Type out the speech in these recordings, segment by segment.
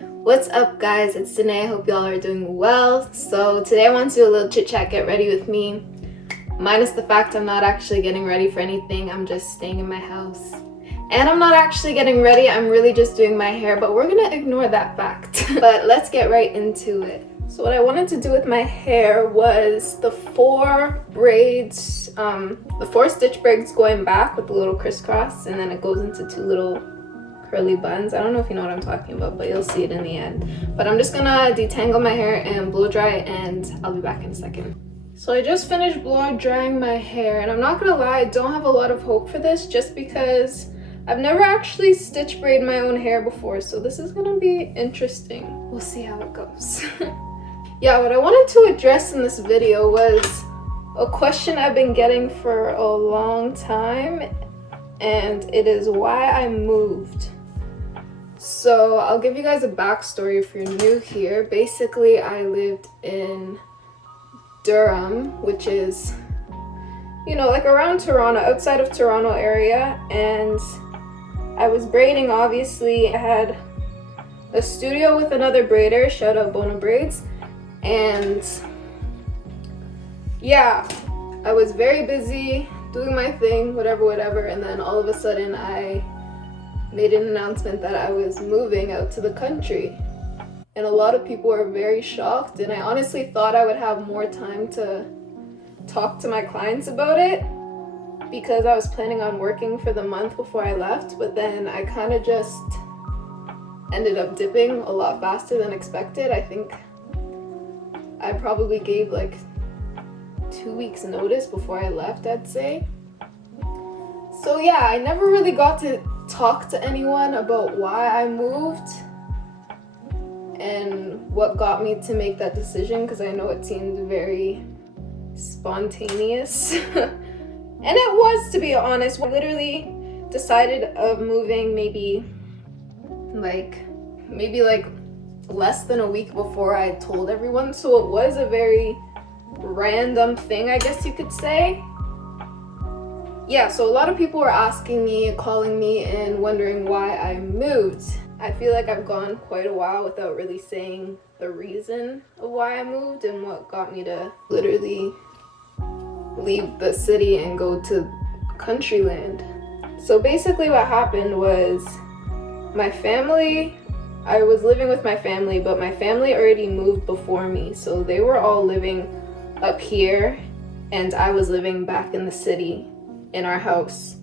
What's up, guys? It's Danae. I hope y'all are doing well. So today I want to do a little chit chat, get ready with me. Minus the fact I'm not actually getting ready for anything. I'm just staying in my house. And I'm not actually getting ready. I'm really just doing my hair, but we're gonna ignore that fact. But let's get right into it. So what I wanted to do with my hair was the 4 braids, the 4 stitch braids going back with the little crisscross, and then it goes into 2 little curly buns. I don't know if you know what I'm talking about, but you'll see it in the end. But I'm just gonna detangle my hair and blow dry, and I'll be back in a second. So I just finished blow drying my hair, and I'm not gonna lie, I don't have a lot of hope for this just because I've never actually stitch braid my own hair before, so this is gonna be interesting. We'll see how it goes. Yeah, what I wanted to address in this video was a question I've been getting for a long time, and it is why I moved. So I'll give you guys a backstory if you're new here. Basically, I lived in Grwm, which is, you know, like around Toronto, outside of Toronto area, and I was braiding, obviously. I had a studio with another braider, shout out Bona Braids, and yeah, I was very busy doing my thing, whatever, and then all of a sudden I made an announcement that I was moving out to the country, and a lot of people were very shocked, and I honestly thought I would have more time to talk to my clients about it because I was planning on working for the month before I left, but then I kind of just ended up dipping a lot faster than expected. I think I probably gave like 2 weeks notice before I left, I'd say. So yeah, I never really got to talk to anyone about why I moved and what got me to make that decision, because I know it seemed very spontaneous. And it was, to be honest. I literally decided of moving maybe like less than a week before I told everyone, so it was a very random thing, I guess you could say. Yeah, so a lot of people were asking me, calling me, and wondering why I moved. I feel like I've gone quite a while without really saying the reason of why I moved and what got me to literally leave the city and go to country land. So basically what happened was I was living with my family, but my family already moved before me, so they were all living up here and I was living back in the city in our house.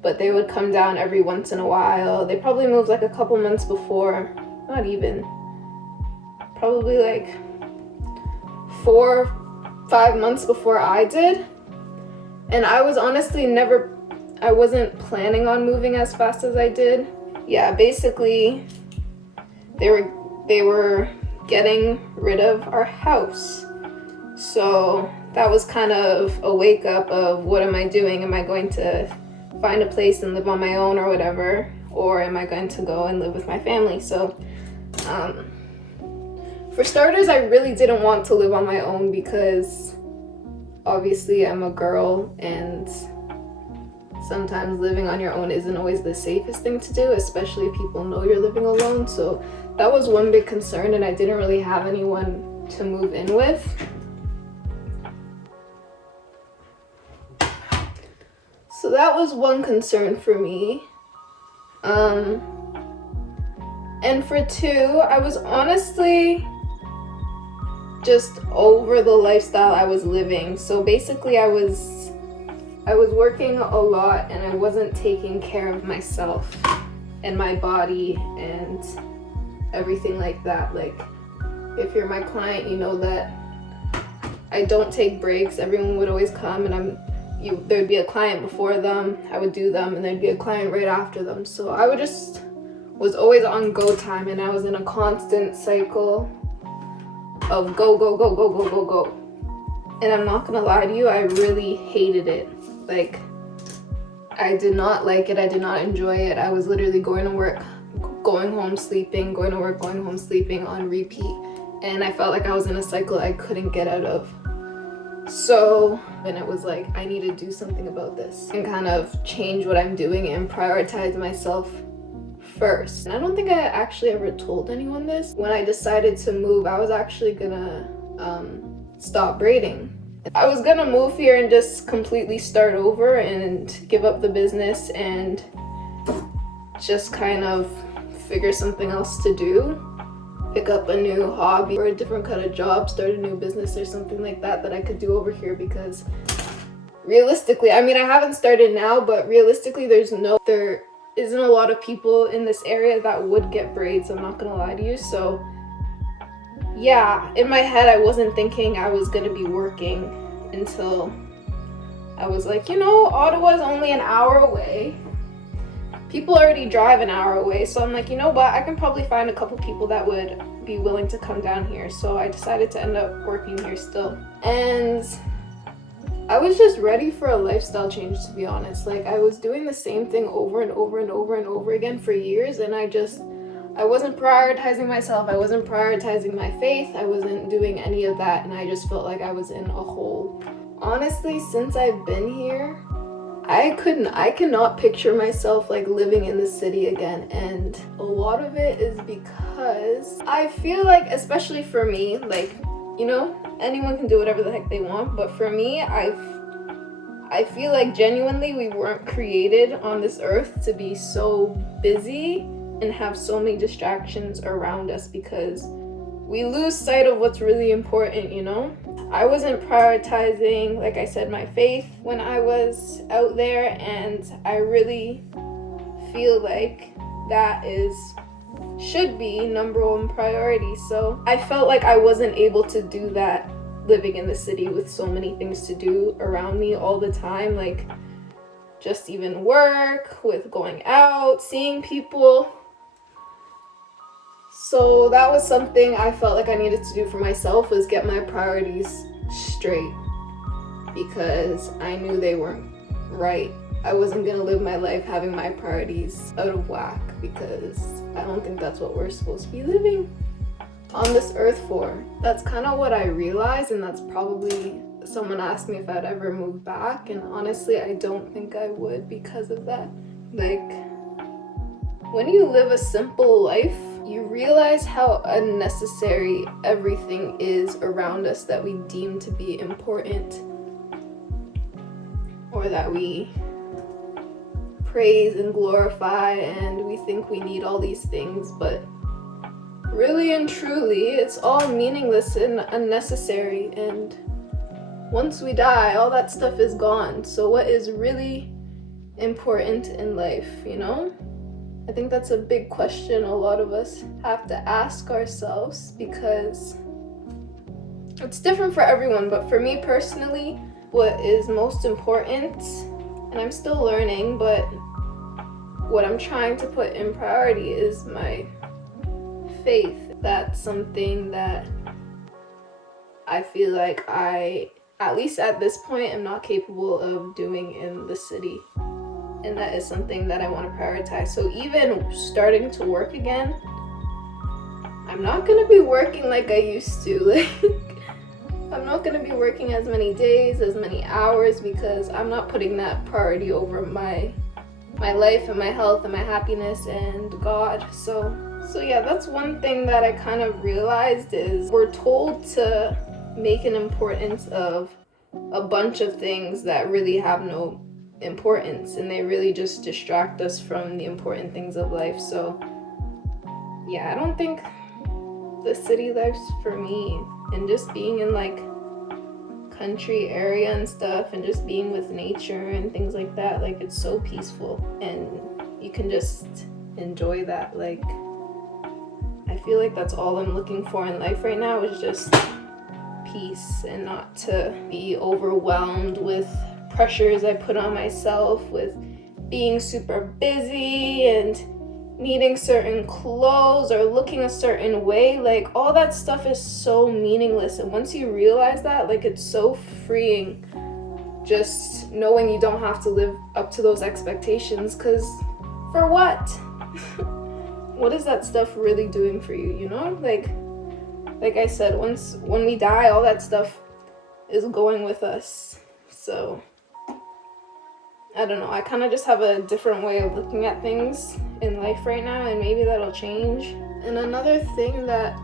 But they would come down every once in a while. They probably moved like a couple months before, not even, probably like 4-5 months before I did. And I was honestly I wasn't planning on moving as fast as I did. Yeah, basically they were getting rid of our house. So that was kind of a wake up of, what am I doing? Am I going to find a place and live on my own or whatever? Or am I going to go and live with my family? So for starters, I really didn't want to live on my own because obviously I'm a girl, and sometimes living on your own isn't always the safest thing to do, especially if people know you're living alone. So that was one big concern, and I didn't really have anyone to move in with. So that was one concern for me. And for 2, I was honestly just over the lifestyle I was living. So basically I was working a lot, and I wasn't taking care of myself and my body and everything like that. Like, if you're my client, you know that I don't take breaks. Everyone would always come, and there'd be a client before them, I would do them, and there'd be a client right after them. So I was always on go time, and I was in a constant cycle of go. And I'm not gonna lie to you, I really hated it. Like, I did not like it, I did not enjoy it. I was literally going to work, going home, sleeping, going to work, going home, sleeping on repeat. And I felt like I was in a cycle I couldn't get out of. So, and it was like, I need to do something about this and kind of change what I'm doing and prioritize myself first. And I don't think I actually ever told anyone this. When I decided to move, I was actually gonna stop braiding. I was gonna move here and just completely start over and give up the business and just kind of figure something else to do. Pick up a new hobby or a different kind of job, start a new business or something like that I could do over here, because realistically, I mean, I haven't started now, but realistically there isn't a lot of people in this area that would get braids, I'm not gonna lie to you. So yeah, in my head I wasn't thinking I was gonna be working until I was like, you know, Ottawa's only an hour away. People already drive an hour away, so I'm like, you know what, I can probably find a couple people that would be willing to come down here. So I decided to end up working here still. And I was just ready for a lifestyle change, to be honest. Like, I was doing the same thing over and over and over and over again for years, and I wasn't prioritizing myself, I wasn't prioritizing my faith, I wasn't doing any of that, and I just felt like I was in a hole. Honestly, since I've been here, I cannot picture myself like living in the city again, and a lot of it is because I feel like, especially for me, like, you know, anyone can do whatever the heck they want, but for me, I feel like genuinely we weren't created on this earth to be so busy and have so many distractions around us, because we lose sight of what's really important, you know? I wasn't prioritizing, like I said, my faith when I was out there, and I really feel like that should be number one priority. So I felt like I wasn't able to do that living in the city with so many things to do around me all the time, like just even work, with going out, seeing people. So that was something I felt like I needed to do for myself, was get my priorities straight, because I knew they weren't right. I wasn't gonna live my life having my priorities out of whack, because I don't think that's what we're supposed to be living on this earth for. That's kind of what I realized, and that's probably, someone asked me if I'd ever move back, and honestly I don't think I would because of that. Like, when you live a simple life, you realize how unnecessary everything is around us that we deem to be important, or that we praise and glorify, and we think we need all these things, but really and truly it's all meaningless and unnecessary, and once we die, all that stuff is gone. So what is really important in life, you know? I think that's a big question a lot of us have to ask ourselves, because it's different for everyone. But for me personally, what is most important, and I'm still learning, but what I'm trying to put in priority is my faith. That's something that I feel like I, at least at this point, am not capable of doing in the city. And that is something that I want to prioritize. So even starting to work again, I'm not going to be working like I used to. Like, I'm not going to be working as many days, as many hours, because I'm not putting that priority over my life and my health and my happiness and God. So yeah, that's one thing that I kind of realized, is we're told to make an importance of a bunch of things that really have no importance, and they really just distract us from the important things of life. So yeah, I don't think the city life's for me, and just being in like country area and stuff, and just being with nature and things like that, like, it's so peaceful, and you can just enjoy that. Like, I feel like that's all I'm looking for in life right now, is just peace, and not to be overwhelmed with pressures I put on myself, with being super busy and needing certain clothes or looking a certain way. Like, all that stuff is so meaningless, and once you realize that, like, it's so freeing, just knowing you don't have to live up to those expectations, because for what? What is that stuff really doing for you, you know? Like I said, when we die, all that stuff is going with us. So I don't know, I kind of just have a different way of looking at things, in life right now, and maybe that'll change. And another thing that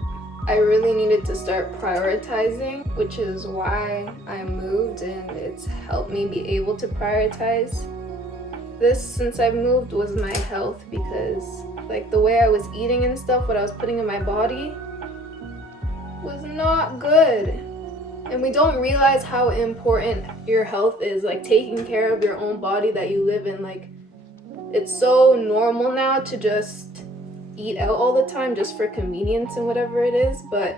I really needed to start prioritizing, which is why I moved, and it's helped me be able to prioritize this since I've moved, was my health, because like the way I was eating and stuff, what I was putting in my body was not good. And we don't realize how important your health is, like taking care of your own body that you live in. Like, it's so normal now to just eat out all the time just for convenience and whatever it is, but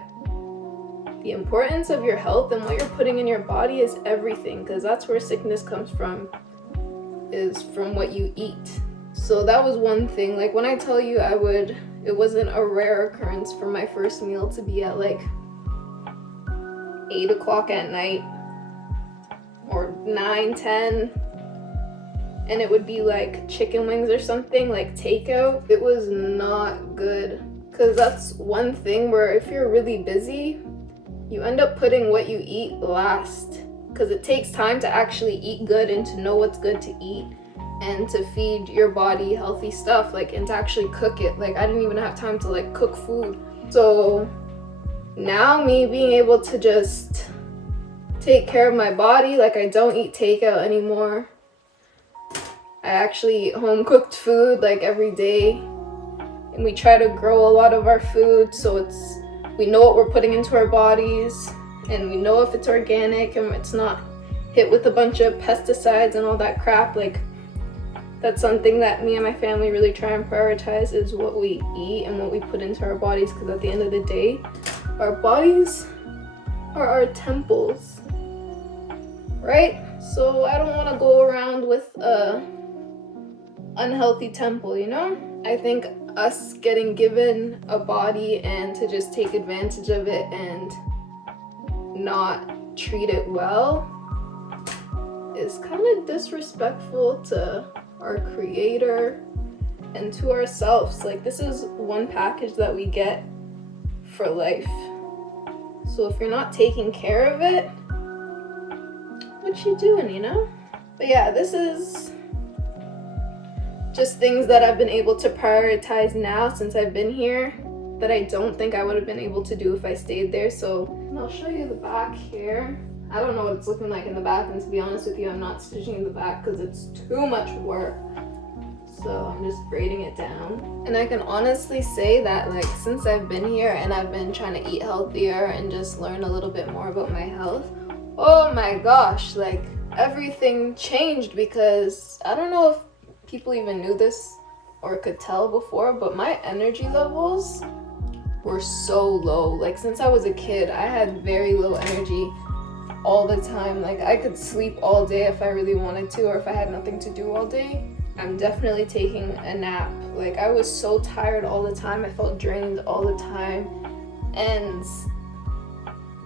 the importance of your health and what you're putting in your body is everything, because that's where sickness comes from, is from what you eat. So that was one thing. Like, when I tell you it wasn't a rare occurrence for my first meal to be at like 8 o'clock at night or 9, 10, and it would be like chicken wings or something, like takeout. It was not good, because that's one thing where if you're really busy, you end up putting what you eat last, because it takes time to actually eat good and to know what's good to eat and to feed your body healthy stuff, like, and to actually cook it. Like, I didn't even have time to like cook food. So now me being able to just take care of my body, like I don't eat takeout anymore. I actually eat home cooked food like every day, and we try to grow a lot of our food, so we know what we're putting into our bodies, and we know if it's organic and it's not hit with a bunch of pesticides and all that crap. Like, that's something that me and my family really try and prioritize, is what we eat and what we put into our bodies, because at the end of the day, our bodies are our temples, right? So I don't want to go around with a unhealthy temple, you know? I think us getting given a body and to just take advantage of it and not treat it well is kind of disrespectful to our creator and to ourselves. Like, this is one package that we get for life. So if you're not taking care of it, what you doing, you know? But yeah, this is just things that I've been able to prioritize now since I've been here that I don't think I would have been able to do if I stayed there. So I'll show you the back here. I don't know what it's looking like in the back, and to be honest with you, I'm not stitching the back because it's too much work. So I'm just braiding it down. And I can honestly say that, like, since I've been here and I've been trying to eat healthier and just learn a little bit more about my health, oh my gosh, like, everything changed. Because I don't know if people even knew this or could tell before, but my energy levels were so low. Like, since I was a kid, I had very low energy all the time. Like, I could sleep all day if I really wanted to, or if I had nothing to do all day, I'm definitely taking a nap. Like, I was so tired all the time. I felt drained all the time. And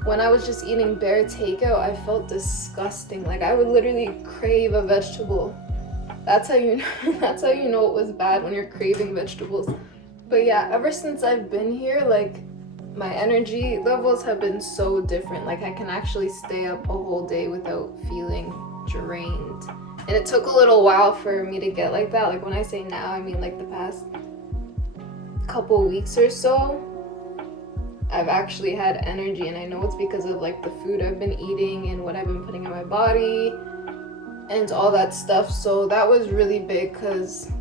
when I was just eating bare takeout, I felt disgusting. Like, I would literally crave a vegetable. That's how you know it was bad, when you're craving vegetables. But yeah, ever since I've been here, like, my energy levels have been so different. Like, I can actually stay up a whole day without feeling drained. And it took a little while for me to get like that. Like, when I say now, I mean like the past couple weeks or so, I've actually had energy. And I know it's because of like the food I've been eating and what I've been putting in my body and all that stuff. So that was really big, because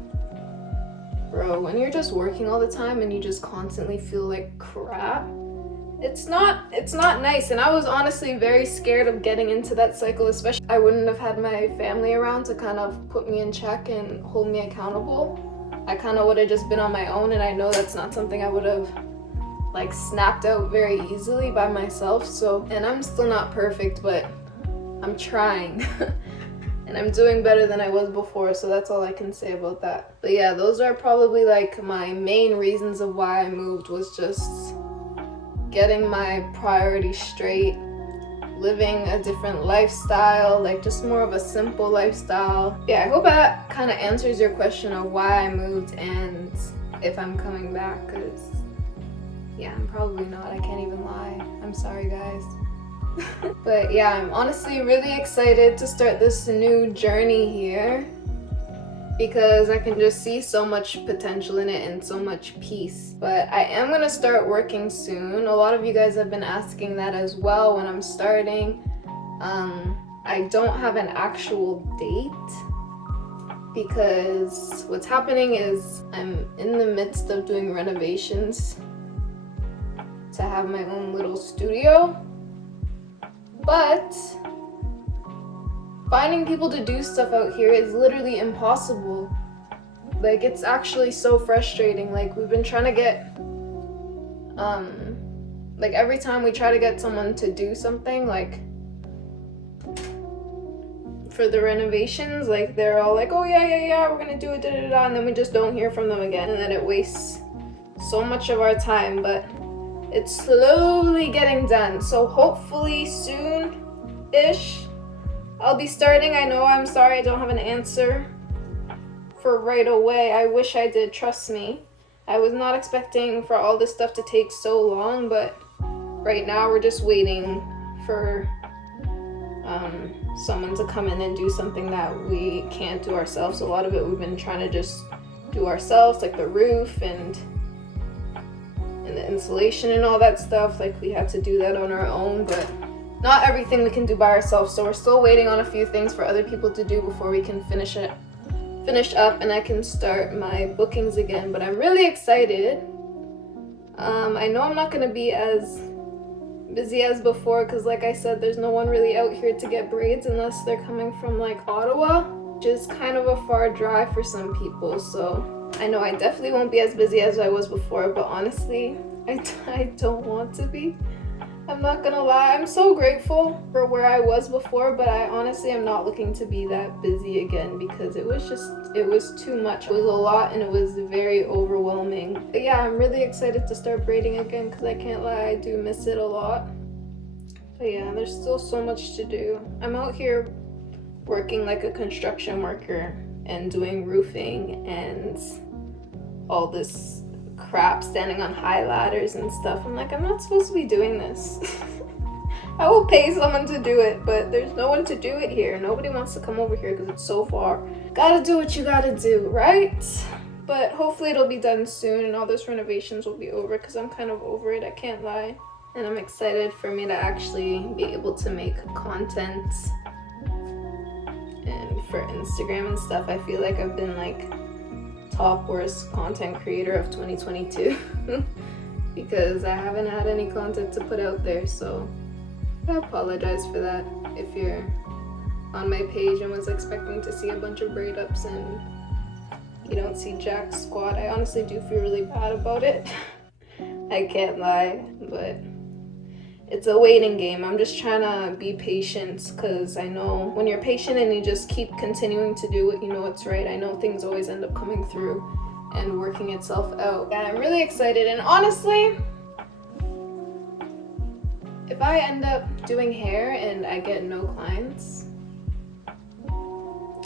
bro, when you're just working all the time and you just constantly feel like crap, it's not nice. And I was honestly very scared of getting into that cycle, especially I wouldn't have had my family around to kind of put me in check and hold me accountable. I kind of would have just been on my own, and I know that's not something I would have like snapped out very easily by myself. So, and I'm still not perfect, but I'm trying. And I'm doing better than I was before, so that's all I can say about that. But yeah, those are probably like my main reasons of why I moved, was just getting my priorities straight, living a different lifestyle, like just more of a simple lifestyle. Yeah, I hope that kind of answers your question of why I moved and if I'm coming back, because yeah, I'm probably not. I can't even lie. I'm sorry, guys. But yeah, I'm honestly really excited to start this new journey here. because I can just see so much potential in it and so much peace. But I am gonna start working soon. A lot of you guys have been asking that as well when I'm starting. I don't have an actual date because what's happening is I'm in the midst of doing renovations to have my own little studio, but finding people to do stuff out here is literally impossible. Like, it's actually so frustrating. Like, we've been trying to get like every time we try to get someone to do something, like for the renovations, like they're all like, oh yeah, we're gonna do it, and then we just don't hear from them again, and then it wastes so much of our time. But it's slowly getting done, so hopefully soon-ish I'll be starting. I know, I'm sorry I don't have an answer for right away. I wish I did, trust me. I was not expecting for all this stuff to take so long, but right now we're just waiting for someone to come in and do something that we can't do ourselves. A lot of it we've been trying to just do ourselves, like the roof and the insulation and all that stuff. Like, we had to do that on our own, but not everything we can do by ourselves. So we're still waiting on a few things for other people to do before we can finish up and I can start my bookings again. But I'm really excited. I know I'm not gonna be as busy as before because, like I said, there's no one really out here to get braids unless they're coming from like Ottawa, which is kind of a far drive for some people. So I know I definitely won't be as busy as I was before, but honestly, I don't want to be. I'm not gonna lie, I'm so grateful for where I was before, but I honestly am not looking to be that busy again because it was too much. It was a lot and it was very overwhelming. But yeah, I'm really excited to start braiding again because I can't lie, I do miss it a lot. But yeah, there's still so much to do. I'm out here working like a construction worker and doing roofing and all this crap, standing on high ladders and stuff. I'm like, I'm not supposed to be doing this. I will pay someone to do it, but there's no one to do it here. Nobody wants to come over here because it's so far. Gotta do what you gotta do, right? But hopefully it'll be done soon and all those renovations will be over because I'm kind of over it, I can't lie. And I'm excited for me to actually be able to make content and for Instagram and stuff. I feel like I've been like top worst content creator of 2022 because I haven't had any content to put out there, so I apologize for that if you're on my page and was expecting to see a bunch of braid ups and you don't see jack squat. I honestly do feel really bad about it. I can't lie, but it's a waiting game. I'm just trying to be patient because I know when you're patient and you just keep continuing to do what you know it's right, I know things always end up coming through and working itself out. Yeah, I'm really excited, and honestly, if I end up doing hair and I get no clients,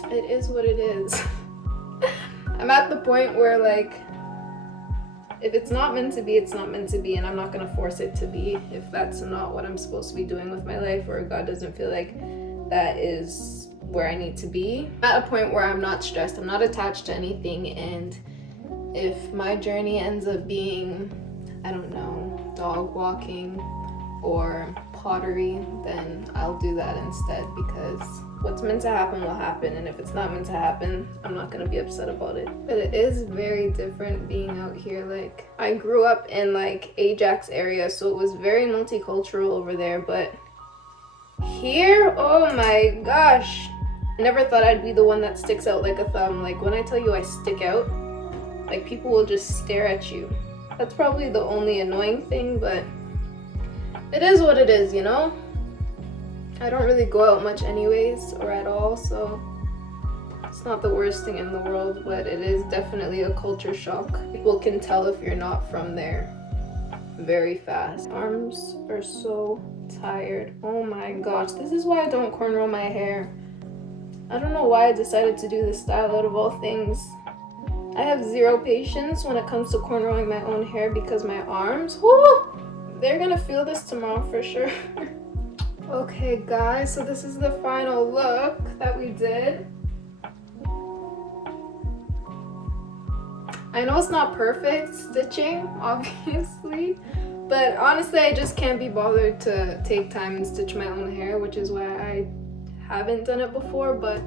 it is what it is. I'm at the point where, like, if it's not meant to be, it's not meant to be, and I'm not gonna force it to be if that's not what I'm supposed to be doing with my life, or God doesn't feel like that is where I need to be. I'm at a point where I'm not stressed, I'm not attached to anything, and if my journey ends up being, I don't know, dog walking or pottery, then I'll do that instead, because what's meant to happen will happen, and if it's not meant to happen, I'm not gonna be upset about it. But it is very different being out here. Like, I grew up in like Ajax area, so it was very multicultural over there, but here, oh my gosh, I never thought I'd be the one that sticks out like a thumb. Like, when I tell you I stick out, like, people will just stare at you. That's probably the only annoying thing, but it is what it is, you know? I don't really go out much anyways, or at all, so it's not the worst thing in the world, but it is definitely a culture shock. People can tell if you're not from there very fast. Arms are so tired. Oh my gosh, this is why I don't cornrow my hair. I don't know why I decided to do this style out of all things. I have zero patience when it comes to cornrowing my own hair because my arms, whoo, they're gonna feel this tomorrow for sure. Okay guys, so this is the final look that we did. I know it's not perfect stitching, obviously, but honestly I just can't be bothered to take time and stitch my own hair, which is why I haven't done it before. But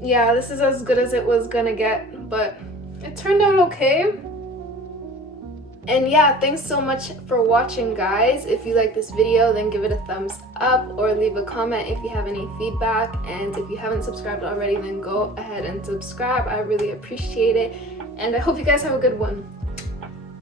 yeah, this is as good as it was gonna get, but it turned out okay. And yeah, thanks so much for watching, guys. If you like this video, then give it a thumbs up or leave a comment if you have any feedback. And if you haven't subscribed already, then go ahead and subscribe. I really appreciate it. And I hope you guys have a good one.